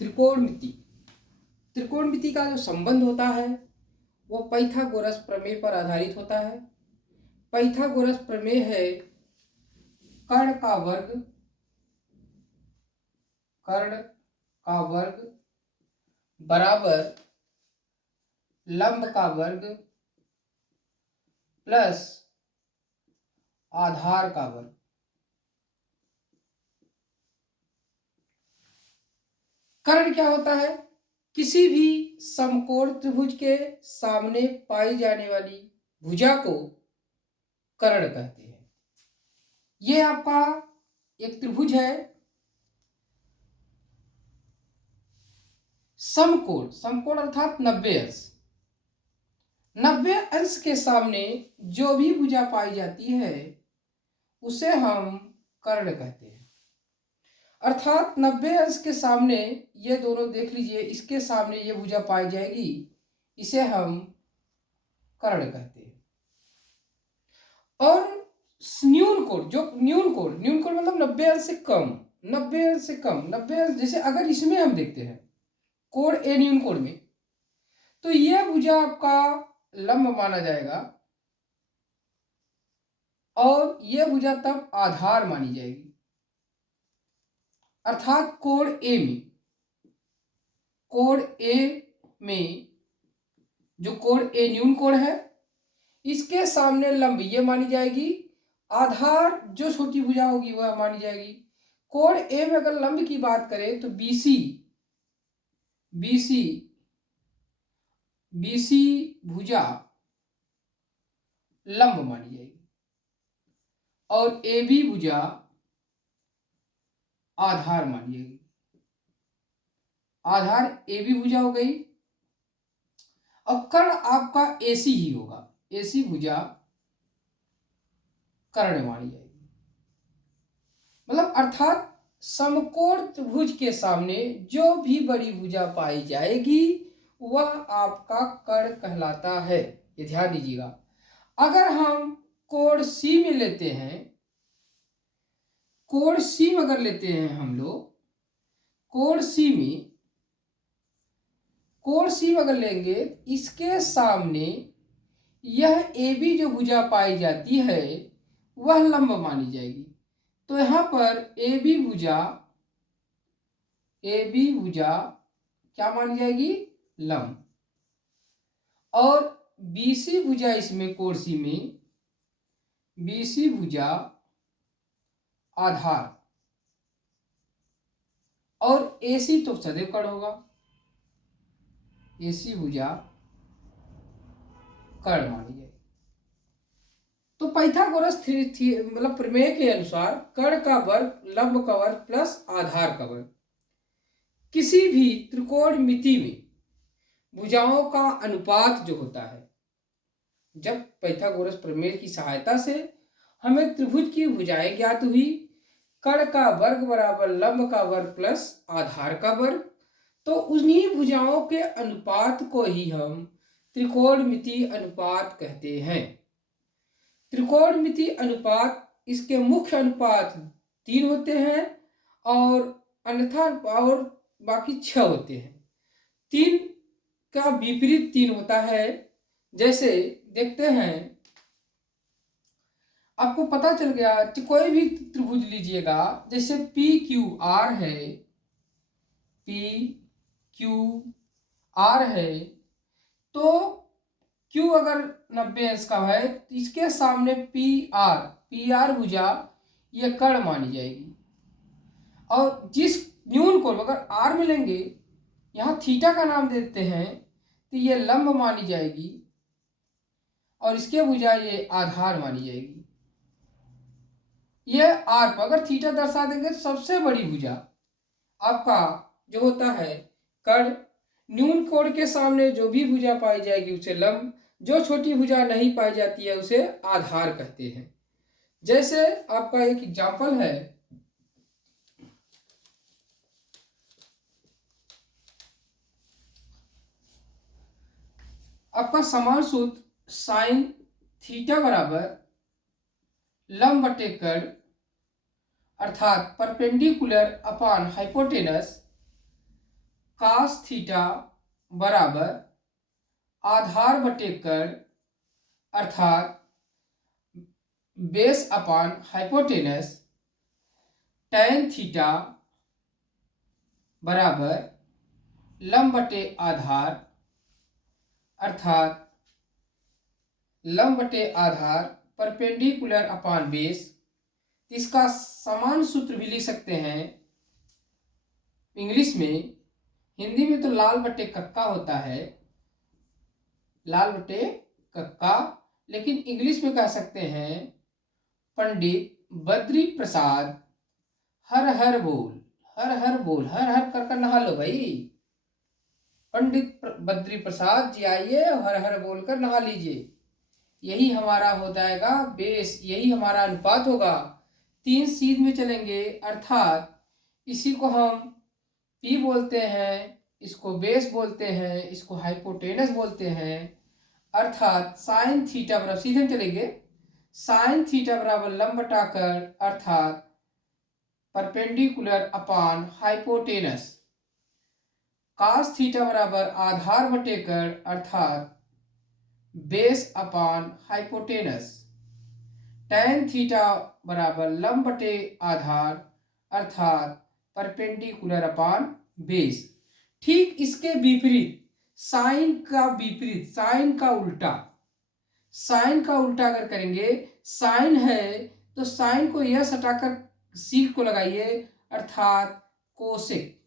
त्रिकोणमिति। त्रिकोणमिति का जो संबंध होता है वो पाइथागोरस प्रमेय पर आधारित होता है। पाइथागोरस प्रमेय है कर्ण का वर्ग बराबर लंब का वर्ग प्लस आधार का वर्ग। कर्ण क्या होता है? किसी भी समकोण त्रिभुज के सामने पाई जाने वाली भुजा को कर्ण कहते हैं। यह आपका एक त्रिभुज है, समकोण अर्थात 90 अंश। 90 अंश के सामने जो भी भुजा पाई जाती है उसे हम कर्ण कहते हैं। अर्थात 90 अंश के सामने ये दोनों देख लीजिए, इसके सामने ये भुजा पाई जाएगी, इसे हम कर्ण कहते हैं। और न्यून कोण मतलब 90 अंश से कम, 90 अंश से कम, 90 अंश। जैसे अगर इसमें हम देखते हैं कोण ए न्यून कोण में, तो यह भुजा आपका लंब माना जाएगा और यह भुजा तब आधार मानी जाएगी। अर्थात कोण ए में जो कोण ए न्यून कोण है, इसके सामने लंब ये मानी जाएगी, आधार जो छोटी भुजा होगी वह मानी जाएगी। कोण ए में अगर लंब की बात करें तो बीसी भुजा लंब मानी जाएगी और ए बी भुजा आधार मानी जाएगी। आधार ए बी भुजा हो गई। अब कर्ण आपका एसी ही होगा, एसी भुजा कर्ण मानी जाएगी। मतलब अर्थात समकोण त्रिभुज के सामने जो भी बड़ी भुजा पाई जाएगी वह आपका कर्ण कहलाता है। ये ध्यान दीजिएगा। अगर हम कोण सी में लेते हैं, कोण सी में अगर लेते हैं हम लोग, कोण सी में अगर लेंगे, इसके सामने यह ए बी जो भुजा पाई जाती है वह लंब मानी जाएगी। तो यहां पर ए बी भुजा क्या मानी जाएगी? लंब। और बीसी भुजा इसमें कोण सी में बीसी भुजा आधार और एसी तो सदैव कर्ण होगा, एसी भुजा कर्ण मानी जाएगी। तो पाइथागोरस मतलब प्रमेय के अनुसार कर्ण का वर्ग लंब का वर्ग प्लस आधार का वर्ग। किसी भी त्रिकोणमिति में भुजाओं का अनुपात जो होता है, जब पाइथागोरस प्रमेय की सहायता से हमें त्रिभुज की भुजाएं ज्ञात हुई, कर्ण का वर्ग बराबर लंब का वर्ग प्लस आधार का वर्ग, तो उन्हीं भुजाओं के अनुपात को ही हम त्रिकोणमिति अनुपात कहते हैं। त्रिकोणमिति अनुपात, इसके मुख्य अनुपात 3 होते हैं और अन्यथा और बाकी 6 होते हैं। 3 का विपरीत 3 होता है। जैसे देखते हैं, आपको पता चल गया कि कोई भी त्रिभुज लीजिएगा, जैसे पी क्यू आर है, पी क्यू आर है, तो क्यू अगर 90 अंश का है तो इसके सामने पी आर भुजा ये कर्ण मानी जाएगी। और जिस न्यून कोण अगर आर में लेंगे, यहाँ थीटा का नाम देते हैं, तो ये लंब मानी जाएगी और इसके भुजा ये आधार मानी जाएगी। ये आर पर अगर थीटा दर्शा देंगे तो सबसे बड़ी भुजा आपका जो होता है कर्ण, न्यून कोण के सामने जो भी भुजा पाई जाएगी उसे लंब, जो छोटी भुजा नहीं पाई जाती है उसे आधार कहते हैं। जैसे आपका एक एग्जाम्पल है, आपका समान सूत्र साइन थीटा बराबर लंब बटे कर्ण अर्थात perpendicular upon hypotenuse cos theta बराबर आधार बटे कर्ण अर्थात base upon hypotenuse tan theta बराबर लंब बटे आधार अर्थात लंब बटे आधार परपेंडिकुलर अपान बेस। इसका समान सूत्र भी लिख सकते हैं इंग्लिश में। हिंदी में तो लाल बटे कक्का होता है, लाल बटे कक्का, लेकिन इंग्लिश में कह सकते हैं पंडित बद्री प्रसाद हर हर बोल, हर हर बोल, हर हर कर नहा लो भाई। पंडित बद्री प्रसाद जी आइए, हर हर बोलकर नहा लीजिए। यही हमारा हो जाएगा बेस, यही हमारा अनुपात होगा। 3 सीध में चलेंगे अर्थात इसी को हम P बोलते हैं, इसको बेस बोलते हैं, इसको हाइपोटेनस बोलते हैं। अर्थात साइन थीटा बराबर, सीधे में चलेंगे, साइन थीटा बराबर लंब बटा कर्ण अर्थात perpendicular upon hypotenuse. Cos theta बराबर आधार बटे कर्ण अर्थात base upon hypotenuse. tan theta बराबर लंब बटे आधार अर्थात परपेंडिकुलर अपान बेस। ठीक इसके विपरीत साइन का विपरीत, साइन का उल्टा, साइन का उल्टा अगर करेंगे, साइन है तो साइन को यह हटाकर सीक को लगाइए अर्थात कोसेक।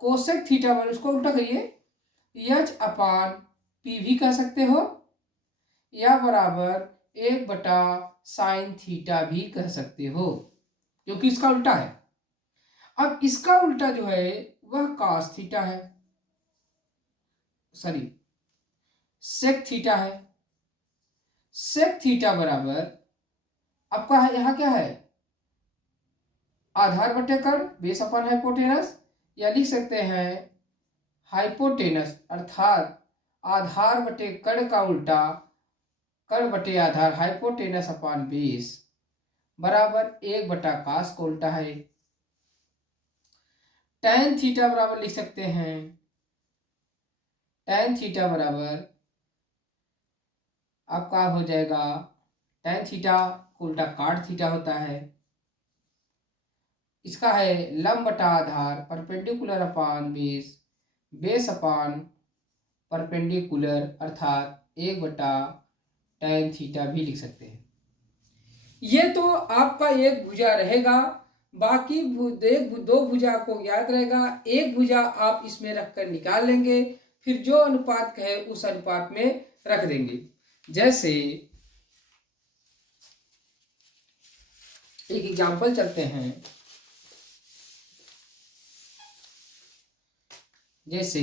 कोसेक थीटा बराबर, उसको उल्टा करिए एच अपान पी भी कह सकते हो, या बराबर 1 साइन थीटा भी कह सकते हो, क्योंकि इसका उल्टा है। अब इसका उल्टा जो है वह कास थीटा है, सॉरी सेक थीटा है। सेक थीटा बराबर आपका है, यहां क्या है, आधार बटे कर्ण बेस अपान हाइपोटेनस, या लिख सकते हैं हाइपोटेनस अर्थात आधार बटे कर्ण का उल्टा कर्ण बटे आधार हाइपोटेनस अपान बेस बराबर 1 कास का उल्टा है। tan थीटा बराबर लिख सकते हैं, tan थीटा बराबर आपका हो जाएगा, tan थीटा उल्टा काट थीटा होता है। इसका है लंब बटा आधार perpendicular upon base, base upon perpendicular अर्थात 1 tan थीटा भी लिख सकते हैं। ये तो आपका एक भुजा रहेगा, बाकी दो भुजा को याद रहेगा। एक भुजा आप इसमें रखकर निकाल लेंगे, फिर जो अनुपात कहे उस अनुपात में रख देंगे। जैसे एक एग्जांपल चलते हैं, जैसे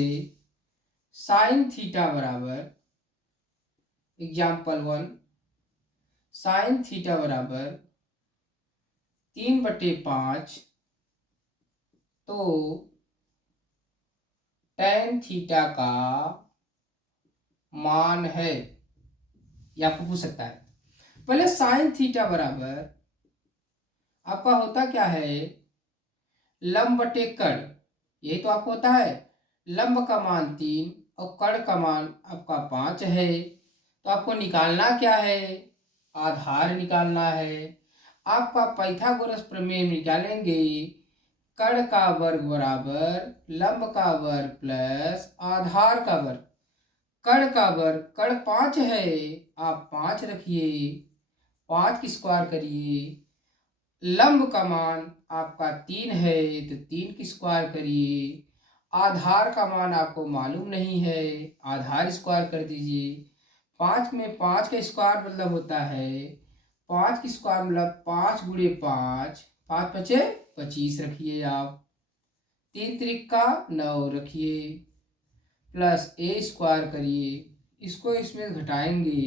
साइन थीटा बराबर एग्जांपल 1, साइन थीटा बराबर 3/5, तो tan थीटा का मान है, या आपको पूछ सकता है। पहले साइन थीटा बराबर आपका होता क्या है, लंब बटे कर्ण, यही तो आपको होता है। लंब का मान 3 और कर्ण का मान आपका 5 है, तो आपको निकालना क्या है, आधार निकालना है। आपका पाइथागोरस प्रमेय निकालेंगे, कर्ण का वर्ग बराबर लंब का वर्ग प्लस आधार का वर्ग। कर्ण का वर्ग, कर्ण 5 है, आप 5 रखिए, 5 की स्क्वायर करिए। लंब का मान आपका 3 है, तो 3 की स्क्वायर करिए। आधार का मान आपको मालूम नहीं है, आधार स्क्वायर कर दीजिए। 5 में 5 का स्क्वायर मतलब होता है 5 की स्क्वायर मतलब 5 गुणे 5, 5 बचे 25 रखिए आप, 3 त्रिका 9 रखिए, प्लस ए स्क्वायर करिए। इसको इसमें घटाएंगे,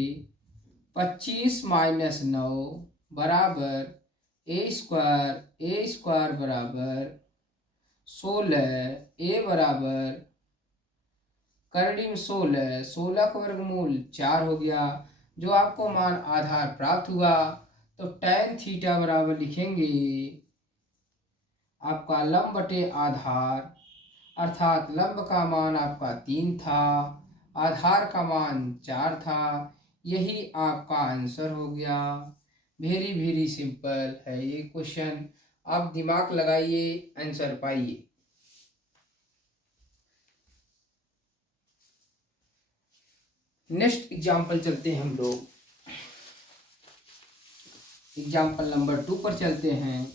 25 - 9 बराबर ए स्क्वायर बराबर 16, ए बराबर करड़ी में 16, 16 का वर्गमूल 4 हो गया, जो आपको मान आधार प्राप्त हुआ। तो tan थीटा बराबर लिखेंगे आपका लंब बटे आधार अर्थात लंब का मान आपका 3 था, आधार का मान 4 था। यही आपका आंसर हो गया। वेरी वेरी सिंपल है ये क्वेश्चन। आप दिमाग लगाइए, आंसर पाइए। नेक्स्ट एग्जाम्पल चलते हैं हम लोग। एग्जाम्पल नंबर 2 पर चलते हैं।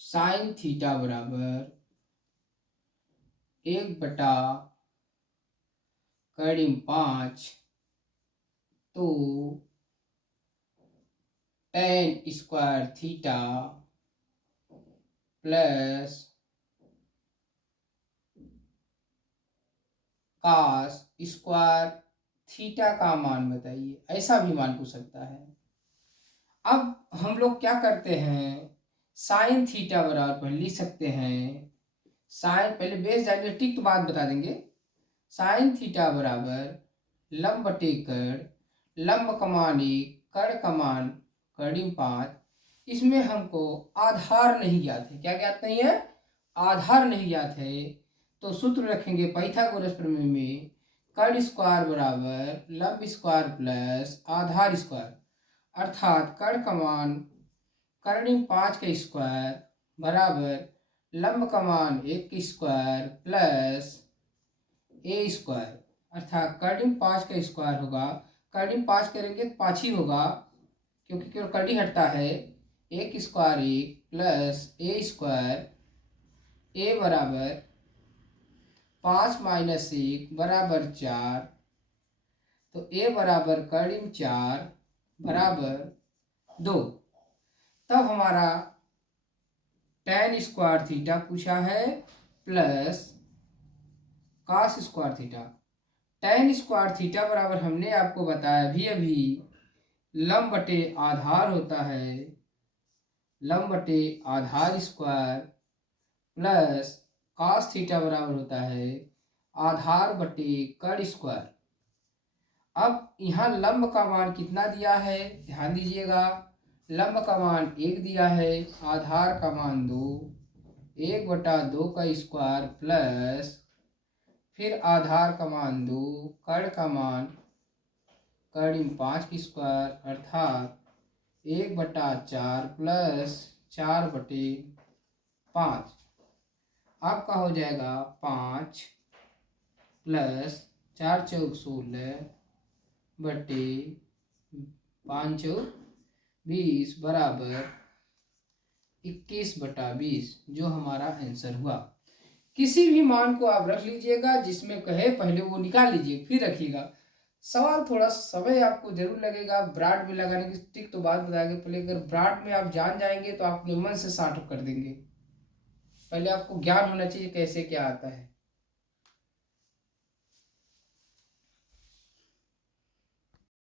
साइन थीटा बराबर 1/5 तो tan square theta plus cos square theta का मान बताइए। ऐसा भी मान पूछ सकता है। अब हम लोग क्या करते हैं, साइन थीटा बराबर लिख सकते हैं। साइन पहले बेस जानिए, ठीक तो बात बता देंगे। साइन थीटा बराबर लंब बटे कड़, लंब का मान 1, कड़ का मान कड़ी 5। इसमें हमको आधार नहीं ज्ञात है। क्या ज्ञात नहीं है? आधार नहीं ज्ञात है। तो सूत्र रखेंगे पाइथागोरस प्रमेय में, कड़ स्क्वायर बराबर लंब स्क्वायर प्लस आधार स्क्वायर। अर्थात कड़ का मान कड़ी 5 का स्क्वायर बराबर लंब का मान 1 का स्क्वायर प्लस ए स्क्वायर। अर्थात कड़ी 5 का स्क्वायर होगा, कड़ी 5 करेंगे तो 5 ही होगा, क्योंकि केवल कड़ी हटता है। 1 स्क्वायर 1 प्लस ए स्क्वायर, ए बराबर 5 माइनस 1 बराबर 4। तो ए बराबर कड़ी 4 बराबर 2। तब हमारा tan स्क्वायर थीटा पूछा है plus cos square theta. tan square theta बराबर हमने आपको बताया अभी अभी लंब बटे आधार होता है, लंब बटे आधार स्क्वायर प्लस cos थीटा बराबर होता है आधार बटे कड़ स्क्वायर। अब यहाँ लंब का मान कितना दिया है, ध्यान दीजिएगा। लंब का मान 1 दिया है, आधार का मान 2, 1/2 का स्क्वायर प्लस फिर आधार का मान 2, कड़ का मान कड़ी 5 की स्क्वायर। अर्थात 1/4 प्लस 4/5। आपका हो जाएगा 5 प्लस 4 चौक 16 बटे 5 चौक 20 बराबर 21/20, जो हमारा आंसर हुआ। किसी भी मान को आप रख लीजिएगा, जिसमें कहे पहले वो निकाल लीजिए फिर रखिएगा। सवाल थोड़ा समय आपको जरूर लगेगा ब्राड में लगाने की, ठीक तो बात बताएंगे। पहले अगर ब्राड में आप जान जाएंगे तो आप अपने मन से सॉर्ट कर देंगे। पहले आपको ज्ञान होना चाहिए कैसे क्या आता है।